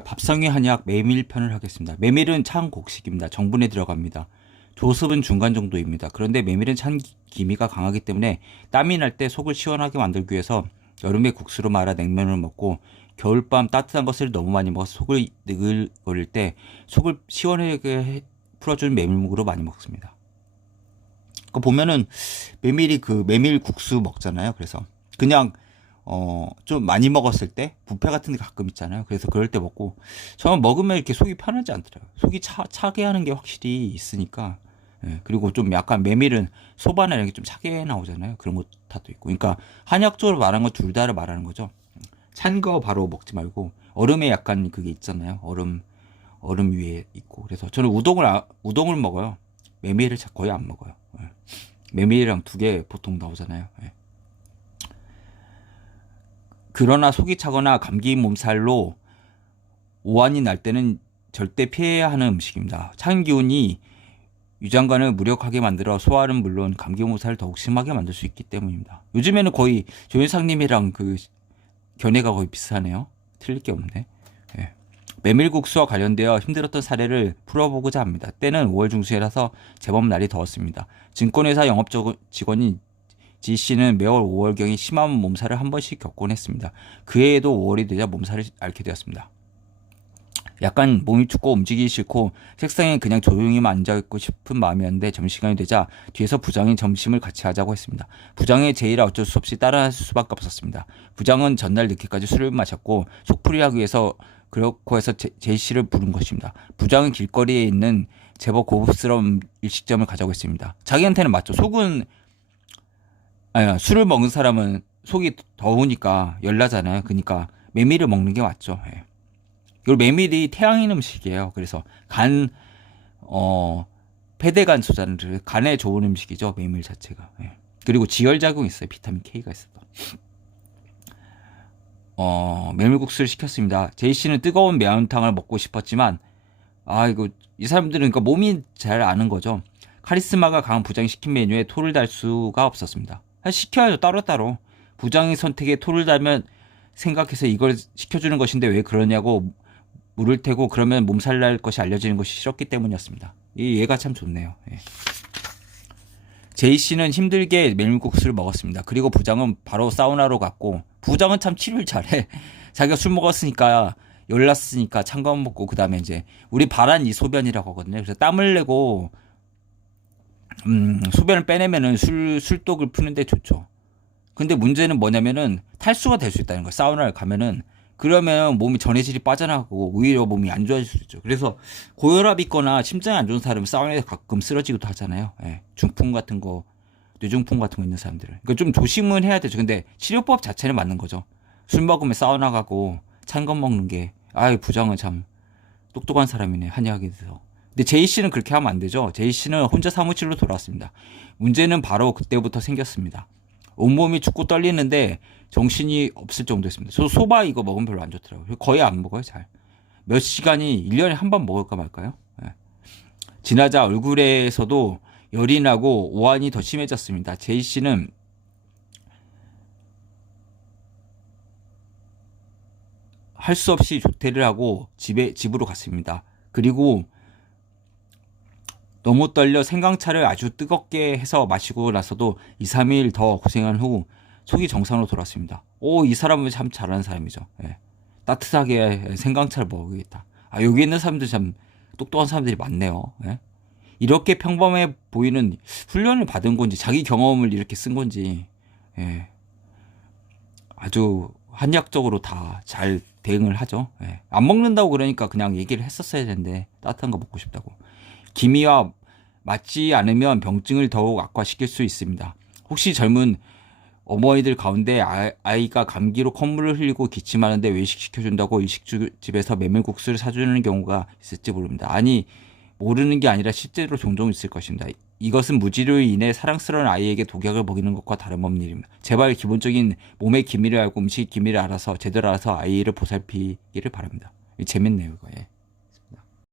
밥상위 한약 메밀편을 하겠습니다. 메밀은 찬 곡식입니다. 정분에 들어갑니다. 조습은 중간 정도입니다. 그런데 메밀은 찬 기미가 강하기 때문에 땀이 날 때 속을 시원하게 만들기 위해서 여름에 국수로 말아 냉면을 먹고 겨울밤 따뜻한 것을 너무 많이 먹어서 속을 느글거릴 때 속을 시원하게 풀어주는 메밀묵으로 많이 먹습니다. 그 보면은 메밀이 그 메밀 국수 먹잖아요. 그래서 그냥 좀 많이 먹었을 때 뷔페 같은 데 가끔 있잖아요. 그래서 그럴 때 먹고 저는 먹으면 이렇게 속이 편하지 않더라고요. 속이 차게 하는 게 확실히 있으니까. 예, 그리고 좀 약간 메밀은 소바나 이런 게 좀 차게 나오잖아요. 그런 것 다도 있고. 그러니까 한약적으로 말하는 건 둘 다를 말하는 거죠. 찬 거 바로 먹지 말고 얼음에 약간 그게 있잖아요. 얼음 위에 있고. 그래서 저는 우동을 먹어요. 메밀을 거의 안 먹어요. 예. 메밀이랑 두 개 보통 나오잖아요. 예. 그러나 속이 차거나 감기 몸살로 오한이 날 때는 절대 피해야 하는 음식입니다. 찬 기운이 유장관을 무력하게 만들어 소화는 물론 감기 몸살을 더욱 심하게 만들 수 있기 때문입니다. 요즘에는 거의 조현상님이랑 그 견해가 거의 비슷하네요. 틀릴 게 없네. 예. 메밀국수와 관련되어 힘들었던 사례를 풀어보고자 합니다. 때는 5월 중순이라서 제법 날이 더웠습니다. 증권회사 영업 직원인 지 씨는 매월 5월경에 심한 몸살을 한 번씩 겪곤 했습니다. 그 해에도 5월이 되자 몸살을 앓게 되었습니다. 약간 몸이 춥고 움직이기 싫고 책상에 그냥 조용히만 앉아있고 싶은 마음이었는데 점심시간이 되자 뒤에서 부장이 점심을 같이 하자고 했습니다. 부장의 제의라 어쩔 수 없이 따라할 수밖에 없었습니다. 부장은 전날 늦게까지 술을 마셨고 속풀이하기 위해서 그렇고 해서 제이 씨를 부른 것입니다. 부장은 길거리에 있는 제법 고급스러운 일식점을 가자고 했습니다. 자기한테는 맞죠. 술을 먹는 사람은 속이 더우니까 열나잖아요. 그러니까 메밀을 먹는 게 맞죠. 예. 그리고 메밀이 태양인 음식이에요. 그래서 폐대간 소자는 간에 좋은 음식이죠. 메밀 자체가. 예. 그리고 지혈작용이 있어요. 비타민 K가 있어서. 메밀국수를 시켰습니다. 제이 씨는 뜨거운 매운탕을 먹고 싶었지만 이 사람들은 그러니까 몸이 잘 아는 거죠. 카리스마가 강한 부장이 시킨 메뉴에 토를 달 수가 없었습니다. 시켜야죠. 따로따로. 부장의 선택에 토를 달면 생각해서 이걸 시켜주는 것인데 왜 그러냐고 물을 테고 그러면 몸살 날 것이 알려지는 것이 싫었기 때문이었습니다. 이 얘가 참 좋네요. 예. 제이 씨는 힘들게 메밀국수를 먹었습니다. 그리고 부장은 바로 사우나로 갔고 부장은 참 치료를 잘해. 자기가 술 먹었으니까 열났으니까 찬 거 먹고 그 다음에 이제 우리 발한 이 소변이라고 하거든요. 그래서 땀을 내고 소변을 빼내면은 술독을 푸는데 좋죠. 근데 문제는 뭐냐면은 탈수가 될 수 있다는 거예요. 사우나를 가면은 그러면 몸이 전해질이 빠져나가고 오히려 몸이 안 좋아질 수 있죠. 그래서 고혈압 있거나 심장이 안 좋은 사람은 사우나에서 가끔 쓰러지기도 하잖아요. 예. 중풍 같은 거, 뇌중풍 같은 거 있는 사람들은. 그러니까 좀 조심은 해야 되죠. 근데 치료법 자체는 맞는 거죠. 술 먹으면 사우나 가고 찬 거 먹는 게 부장은 참 똑똑한 사람이네. 한의학에 대해서. 근데 제이 씨는 그렇게 하면 안 되죠. 제이 씨는 혼자 사무실로 돌아왔습니다. 문제는 바로 그때부터 생겼습니다. 온몸이 춥고 떨리는데 정신이 없을 정도였습니다. 저 소바 이거 먹으면 별로 안 좋더라고요. 거의 안 먹어요, 잘. 몇 시간이 1년에 한 번 먹을까 말까요? 예. 지나자 얼굴에서도 열이 나고 오한이 더 심해졌습니다. 제이 씨는 할 수 없이 조퇴를 하고 집으로 갔습니다. 그리고 너무 떨려 생강차를 아주 뜨겁게 해서 마시고 나서도 2, 3일 더 고생한 후 속이 정상으로 돌아왔습니다. 이 사람은 참 잘하는 사람이죠. 예. 따뜻하게 생강차를 먹으겠다. 여기 있는 사람들 참 똑똑한 사람들이 많네요. 예. 이렇게 평범해 보이는 훈련을 받은 건지 자기 경험을 이렇게 쓴 건지 예. 아주 한약적으로 다 잘 대응을 하죠. 예. 안 먹는다고 그러니까 그냥 얘기를 했었어야 되는데 따뜻한 거 먹고 싶다고. 기미와 맞지 않으면 병증을 더욱 악화시킬 수 있습니다. 혹시 젊은 어머니들 가운데 아이가 감기로 콧물을 흘리고 기침하는데 외식시켜준다고 일식집에서 메밀국수를 사주는 경우가 있을지 모릅니다. 모르는 게 아니라 실제로 종종 있을 것입니다. 이것은 무지로 인해 사랑스러운 아이에게 독약을 먹이는 것과 다름없는 일입니다. 제발 기본적인 몸의 기미를 알고 음식 기미를 알아서 제대로 알아서 아이를 보살피기를 바랍니다. 재밌네요, 이거. 예.